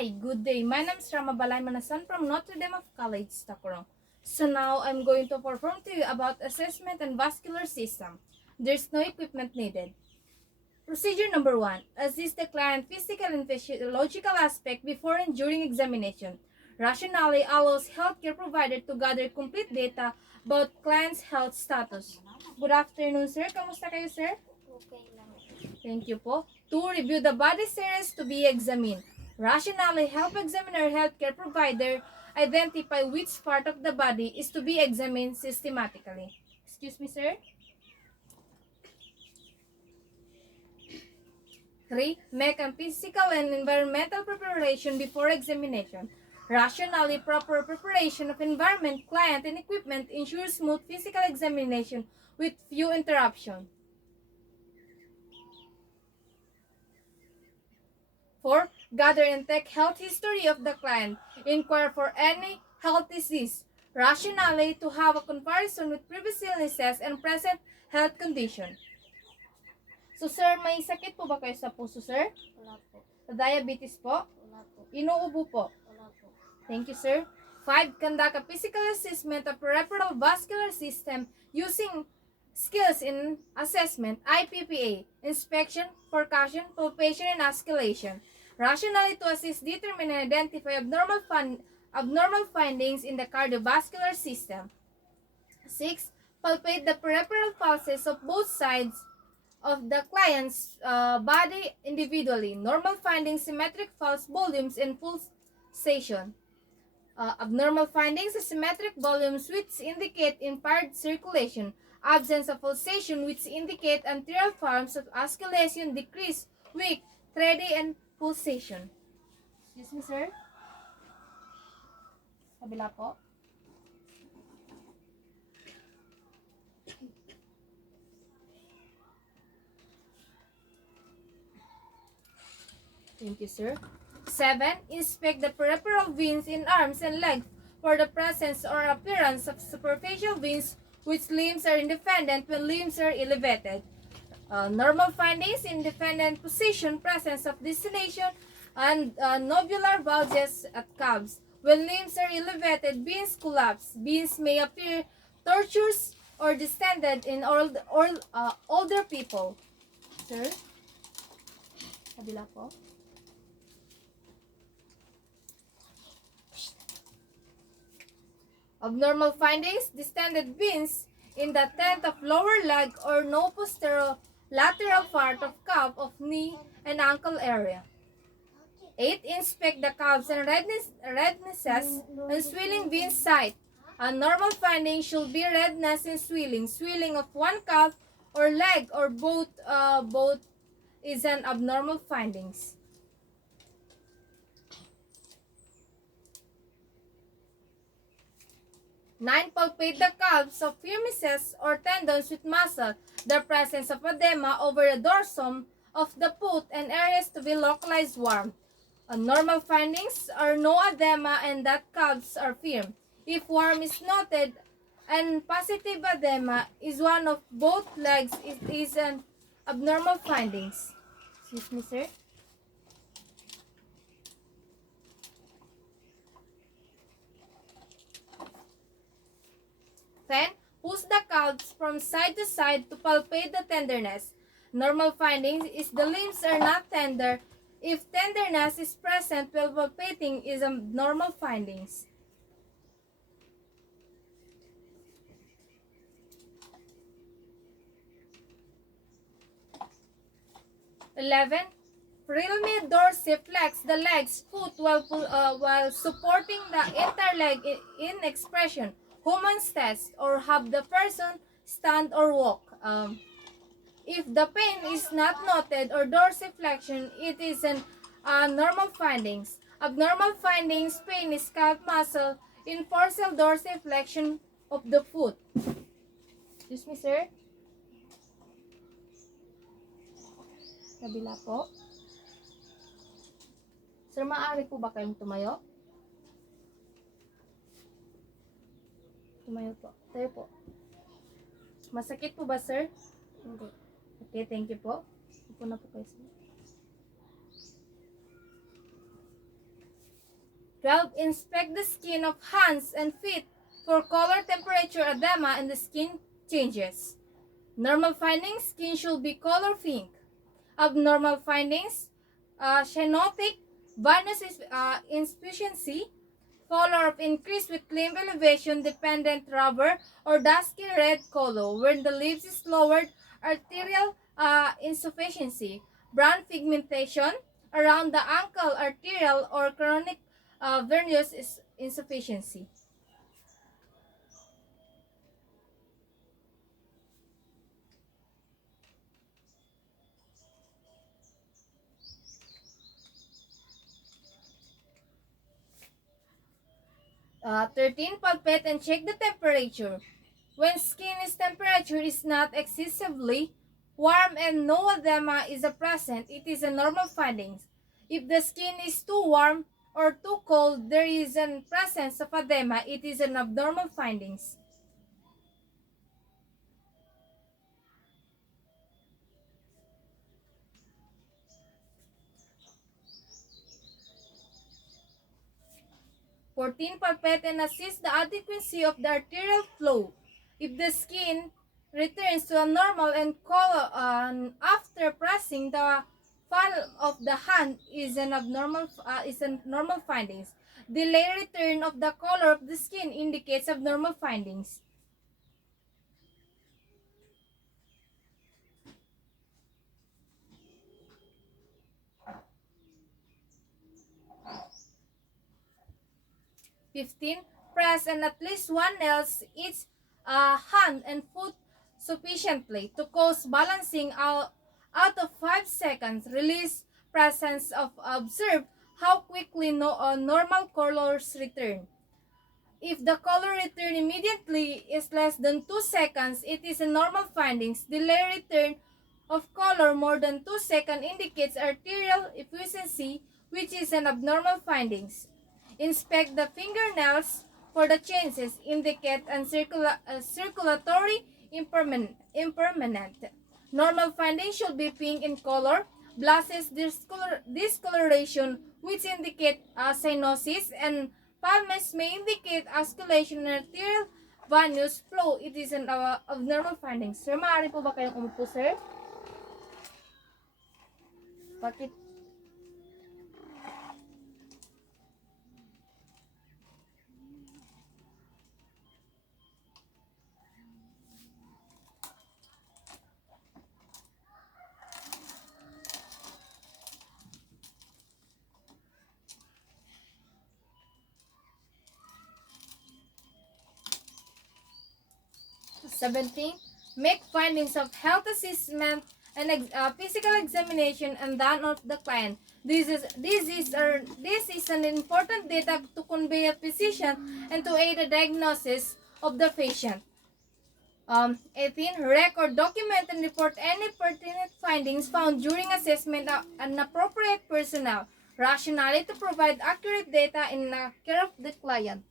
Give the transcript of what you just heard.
Hi, good day. My name is Ramabalay Manasan from Notre Dame of College, Tacorong. So now I'm going to perform to you about assessment and vascular system. There's no equipment needed. Procedure number 1. Assist the client physical and physiological aspect before and during examination. Rationally allows healthcare provider to gather complete data about client's health status. Good afternoon, sir. Kamusta kayo, sir? Okay lang. Thank you po. 2. Review the body series to be examined. Rationally help examiner healthcare provider identify which part of the body is to be examined systematically. Excuse me, sir. 3. Make a physical and environmental preparation before examination. Rationally proper preparation of environment, client, and equipment ensures smooth physical examination with few interruptions. 4. Gather and take health history of the client. Inquire for any health disease. Rationally to have a comparison with previous illnesses and present health condition. So, sir, may sakit po ba kayo sa puso, sir? Wala po. Diabetes po? Wala po. Inuubo po? Wala po. Thank you, sir. 5. Conduct a physical assessment of peripheral vascular system using skills in assessment, IPPA, inspection, percussion, palpation, and oscillation. Rationally to assist determine and identify abnormal findings in the cardiovascular system. 6. Palpate the peripheral pulses of both sides of the client's body individually. Normal findings, symmetric pulse volumes, and pulsation. Abnormal findings, asymmetric volumes which indicate impaired circulation. Absence of pulsation which indicate anterior forms of oscillation, decrease, weak, thready, and pulsation. Excuse me, sir. Kabila po. Thank you, sir. 7. Inspect the peripheral veins in arms and legs for the presence or appearance of superficial veins which limbs are independent when limbs are elevated. Normal findings, independent position, presence of distillation, and nobular bulges at calves. When limbs are elevated, veins collapse. Veins may appear tortuous or distended in older people. Sir? Kabila po. Abnormal findings, distended veins in the tent of lower leg or no lateral part of calf of knee and ankle area. 8. Inspect the calves and rednesses and swelling veins site. A normal finding should be redness and swelling. Swelling of one calf or leg or both is an abnormal findings. 9. Palpate the calves of humerus or tendons with muscle, the presence of edema over the dorsum of the foot and areas to be localized warm. Normal findings are no edema and that calves are firm. If warm is noted and positive edema is one of both legs, it is an abnormal findings. Excuse me, sir. Then, push the calves from side to side to palpate the tenderness. Normal findings is the limbs are not tender. If tenderness is present while palpating is abnormal findings. 11. Freely dorsiflex the legs, foot while supporting the entire leg in expression. Human's test or have the person stand or walk. If the pain is not noted or dorsiflexion, it is an normal findings. Abnormal findings, pain is calf muscle in partial dorsiflexion of the foot. Excuse me, sir. Kabila po. Sir, maaari po ba kayong tumayo? Tumayo po. Tayo po. Masakit po ba, sir? Hindi. Okay, thank you po. Upo na po kayo, sir. 12. Inspect the skin of hands and feet for color, temperature, edema, and the skin changes. Normal findings, skin should be color pink. Abnormal findings, cyanotic, venous insufficiency, color of increase with limb elevation dependent rubber or dusky red color when the leaves is lowered, arterial insufficiency, brown pigmentation around the ankle, arterial or chronic venous insufficiency. 13. Palpate and check the temperature. When skin's temperature is not excessively warm and no edema is present, it is a normal findings. If the skin is too warm or too cold, there is a presence of edema, it is an abnormal findings. 14. Palpate and assess the adequacy of the arterial flow. If the skin returns to a normal and color after pressing the palm of the hand is an normal findings. Delay return of the color of the skin indicates abnormal findings. 15. Press and at least one else each hand and foot sufficiently to cause balancing out of 5 seconds. Release presence of observe how quickly normal colors return. If the color return immediately is less than 2 seconds, it is a normal findings. Delay return of color more than 2 seconds indicates arterial efficiency, which is an abnormal findings. Inspect the fingernails for the changes indicate and circulatory impermanent. Normal findings should be pink in color. Blushes discoloration, which indicate cyanosis, and palmes may indicate osculation and arterial venous flow. It is an abnormal findings. Sir, maaari po ba kayong umupo, sir? Bakit? 17. Make findings of health assessment and physical examination and that of the client. This is an important data to convey a physician and to aid the diagnosis of the patient. 18. Record, document, and report any pertinent findings found during assessment of an appropriate personnel. Rationally to provide accurate data in the care of the client.